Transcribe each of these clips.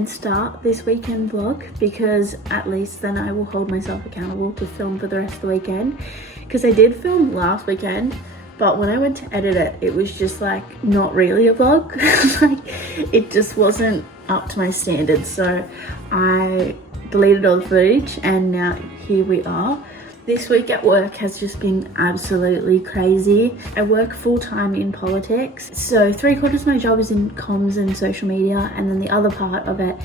and start this weekend vlog, because at least then I will hold myself accountable to film for the rest of the weekend. Because I did film last weekend, but when I went to edit it, it was just like not really a vlog. Like it just wasn't up to my standards. So I deleted all the footage and now here we are. This week at work has just been absolutely crazy. I work full-time in politics, so 3/4 of my job is in comms and social media, and then the other part of it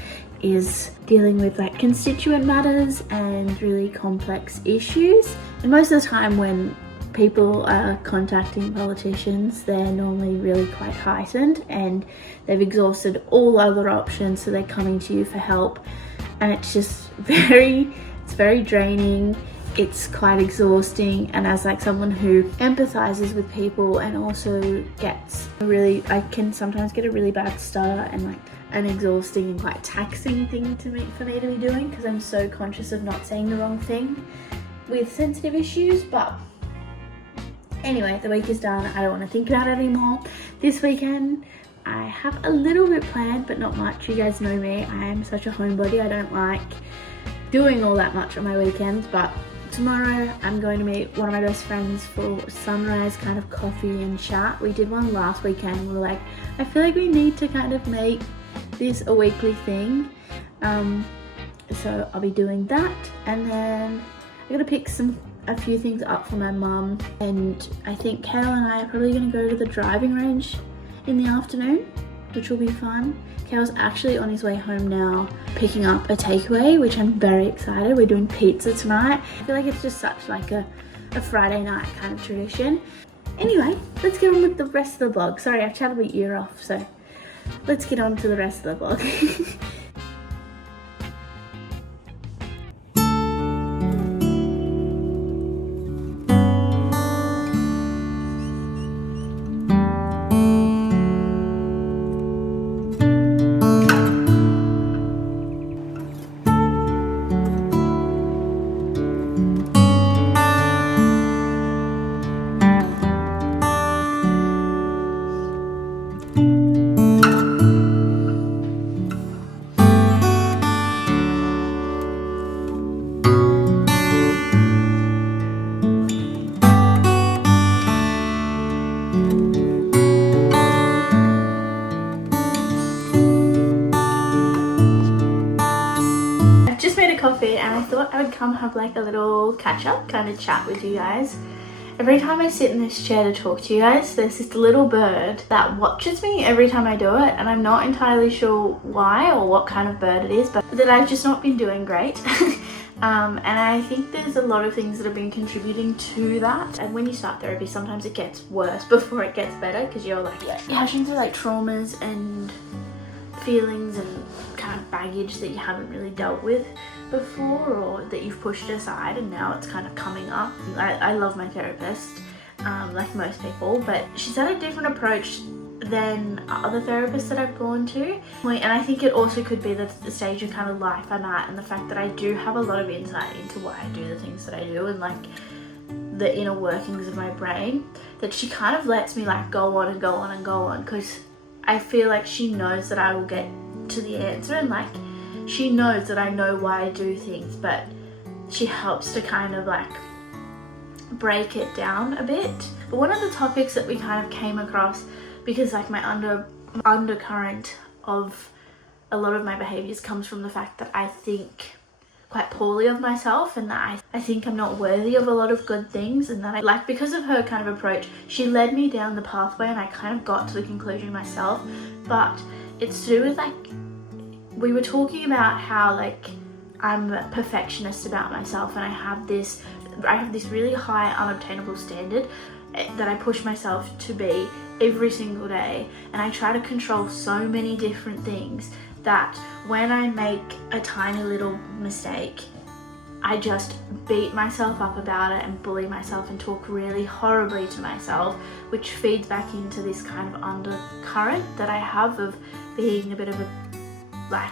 is dealing with like constituent matters and really complex issues. And most of the time when people are contacting politicians, they're normally really quite heightened and they've exhausted all other options, so they're coming to you for help, and it's just very draining. It's quite exhausting, and as like someone who empathizes with people and also gets I can sometimes get a really bad stutter and like an exhausting and quite taxing thing for me to be doing, because I'm so conscious of not saying the wrong thing with sensitive issues. But anyway, the week is done. I don't want to think about it anymore. This weekend I have a little bit planned, but not much. You guys know me, I am such a homebody. I don't like doing all that much on my weekends, but tomorrow I'm going to meet one of my best friends for sunrise kind of coffee and chat. We did one last weekend and we were like, I feel like we need to kind of make this a weekly thing. So I'll be doing that, and then I'm gonna pick a few things up for my mum, and I think Kale and I are probably gonna go to the driving range in the afternoon, which will be fun. Kale's actually on his way home now, picking up a takeaway, which I'm very excited. We're doing pizza tonight. I feel like it's just such like a Friday night kind of tradition. Anyway, let's get on with the rest of the vlog. Sorry, I've chatted my ear off, so let's get on to the rest of the vlog. Coffee, and I thought I would come have like a little catch up kind of chat with you guys. Every time I sit in this chair to talk to you guys, there's this little bird that watches me every time I do it, and I'm not entirely sure why or what kind of bird it is, but that I've just not been doing great. And I think there's a lot of things that have been contributing to that. And when you start therapy, sometimes it gets worse before it gets better, because you're like passions through like traumas and feelings and kind of baggage that you haven't really dealt with before, or that you've pushed aside, and now it's kind of coming up. I love my therapist, like most people, but she's had a different approach than other therapists that I've gone to, and I think it also could be the stage of kind of life I'm at, and the fact that I do have a lot of insight into why I do the things that I do, and like the inner workings of my brain, that she kind of lets me like go on and go on and go on, because I feel like she knows that I will get to the answer, and like she knows that I know why I do things, but she helps to kind of like break it down a bit. But one of the topics that we kind of came across, because like my undercurrent of a lot of my behaviors comes from the fact that I think quite poorly of myself, and that I think I'm not worthy of a lot of good things, and that I like, because of her kind of approach, she led me down the pathway and I kind of got to the conclusion myself. But it's to do with like, we were talking about how like I'm a perfectionist about myself, and I have this really high unobtainable standard that I push myself to be every single day, and I try to control so many different things that when I make a tiny little mistake, I just beat myself up about it and bully myself and talk really horribly to myself, which feeds back into this kind of undercurrent that I have of being a bit of a, like,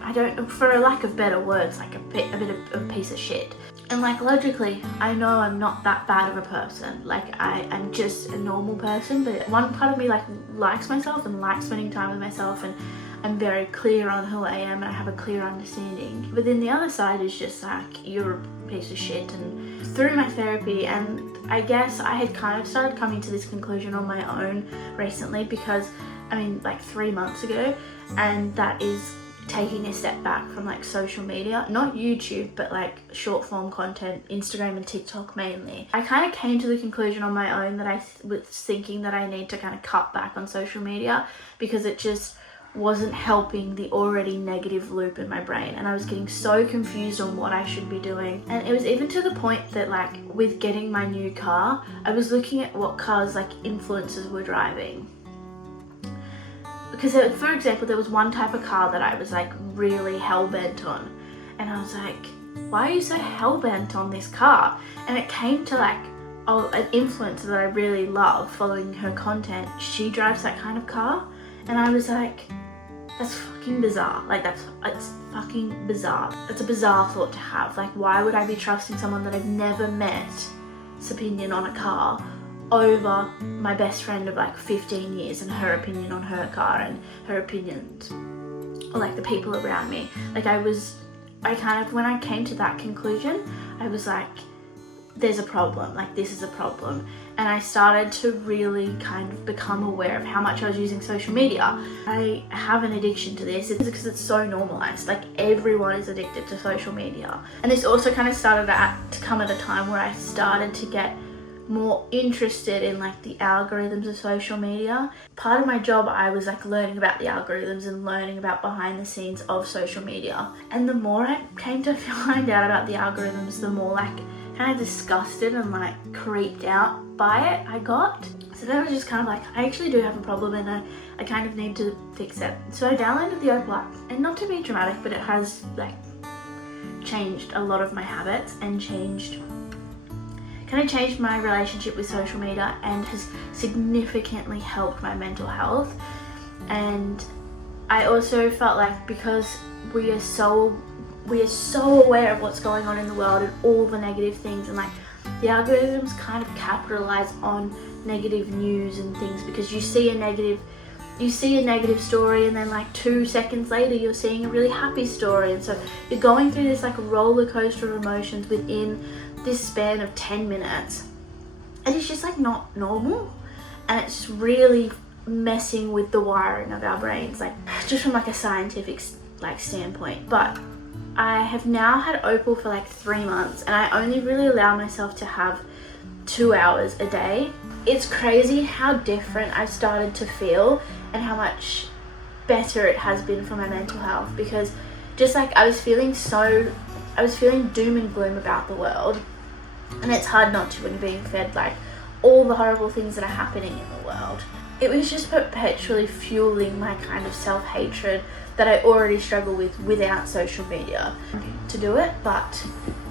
I don't, for a lack of better words, like a bit of a piece of shit. And like logically, I know I'm not that bad of a person. Like I'm just a normal person, but one part of me like likes myself and likes spending time with myself, and I'm very clear on who I am and I have a clear understanding. But then the other side is just like, you're a piece of shit. And through my therapy, and I guess I had kind of started coming to this conclusion on my own recently, because I mean like 3 months ago, and that is taking a step back from like social media, not YouTube, but like short form content, Instagram and TikTok mainly. I kind of came to the conclusion on my own that I was thinking that I need to kind of cut back on social media, because it just wasn't helping the already negative loop in my brain, and I was getting so confused on what I should be doing. And it was even to the point that like with getting my new car, I was looking at what cars like influencers were driving. Because for example, there was one type of car that I was like really hell-bent on, and I was like, why are you so hell-bent on this car? And it came to like, oh, an influencer that I really love, following her content, she drives that kind of car, and I was like, that's fucking bizarre. Like it's fucking bizarre. It's a bizarre thought to have. Like, why would I be trusting someone that I've never met's opinion on a car over my best friend of like 15 years and her opinion on her car and her opinions, or like the people around me? Like when I came to that conclusion, I was like, there's a problem, like this is a problem. And I started to really kind of become aware of how much I was using social media. I have an addiction to this because it's so normalized. Like everyone is addicted to social media. And this also kind of started to come at a time where I started to get more interested in like the algorithms of social media. Part of my job, I was like learning about the algorithms and learning about behind the scenes of social media. And the more I came to find out about the algorithms, the more like kind of disgusted and like creeped out by it I got. So then I was just kind of like, I actually do have a problem, and I kind of need to fix it. So I downloaded the Opal app, and not to be dramatic, but it has like changed a lot of my habits and changed my relationship with social media, and has significantly helped my mental health. And I also felt like, because we are so aware of what's going on in the world and all the negative things, and like the algorithms kind of capitalize on negative news and things, because you see a negative story, and then like 2 seconds later you're seeing a really happy story, and so you're going through this like roller coaster of emotions within this span of 10 minutes, and it's just like not normal, and it's really messing with the wiring of our brains, like just from like a scientific like standpoint. But I have now had Opal for like 3 months, and I only really allow myself to have 2 hours a day. It's crazy how different I've started to feel and how much better it has been for my mental health, because just like I was feeling doom and gloom about the world, and it's hard not to when you're being fed like all the horrible things that are happening in the world. It was just perpetually fueling my kind of self-hatred that I already struggle with without social media to do it. But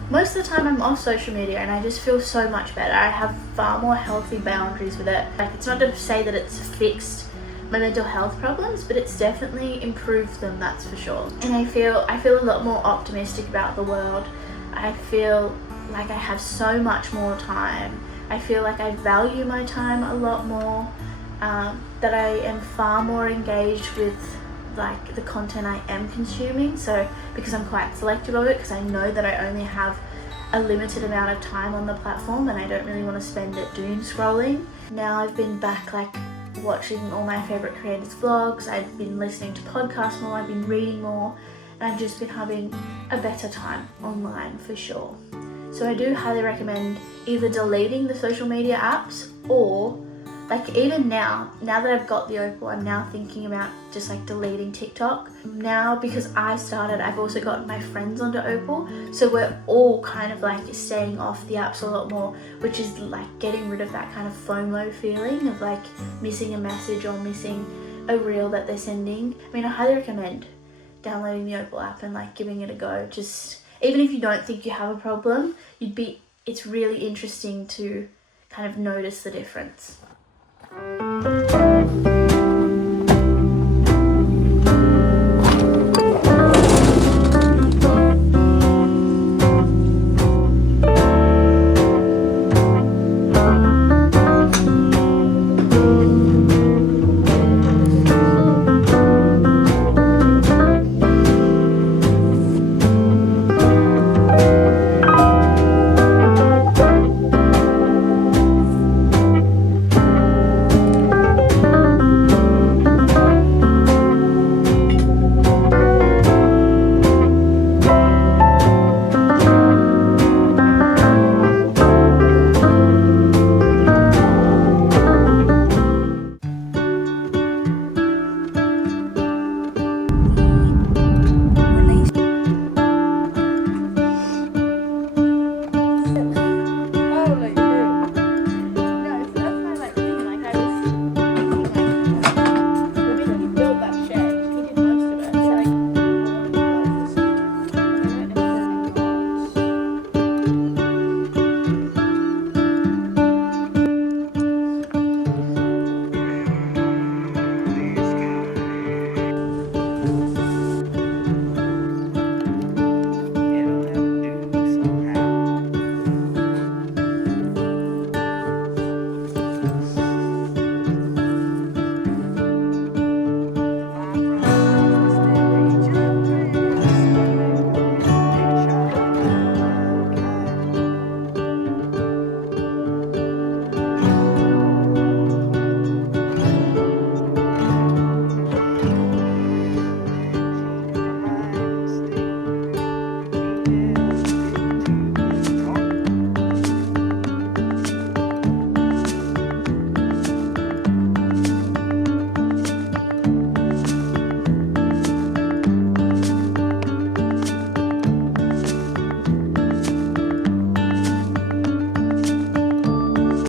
most of the time I'm off social media, and I just feel so much better. I have far more healthy boundaries with it. Like, it's not to say that it's fixed my mental health problems, but it's definitely improved them, that's for sure. And I feel a lot more optimistic about the world. I feel like I have so much more time. I feel like I value my time a lot more, that I am far more engaged with like the content I am consuming. So because I'm quite selective of it, because I know that I only have a limited amount of time on the platform, and I don't really want to spend it doom scrolling. Now I've been back like watching all my favorite creators' vlogs, I've been listening to podcasts more, I've been reading more, and I've just been having a better time online for sure. So I do highly recommend either deleting the social media apps, or like even now that I've got the Opal, I'm now thinking about just like deleting TikTok. Now, because I've also got my friends onto Opal, so we're all kind of like staying off the apps a lot more, which is like getting rid of that kind of FOMO feeling of like missing a message or missing a reel that they're sending. I mean, I highly recommend downloading the Opal app and like giving it a go. Just even if you don't think you have a problem, it's really interesting to kind of notice the difference.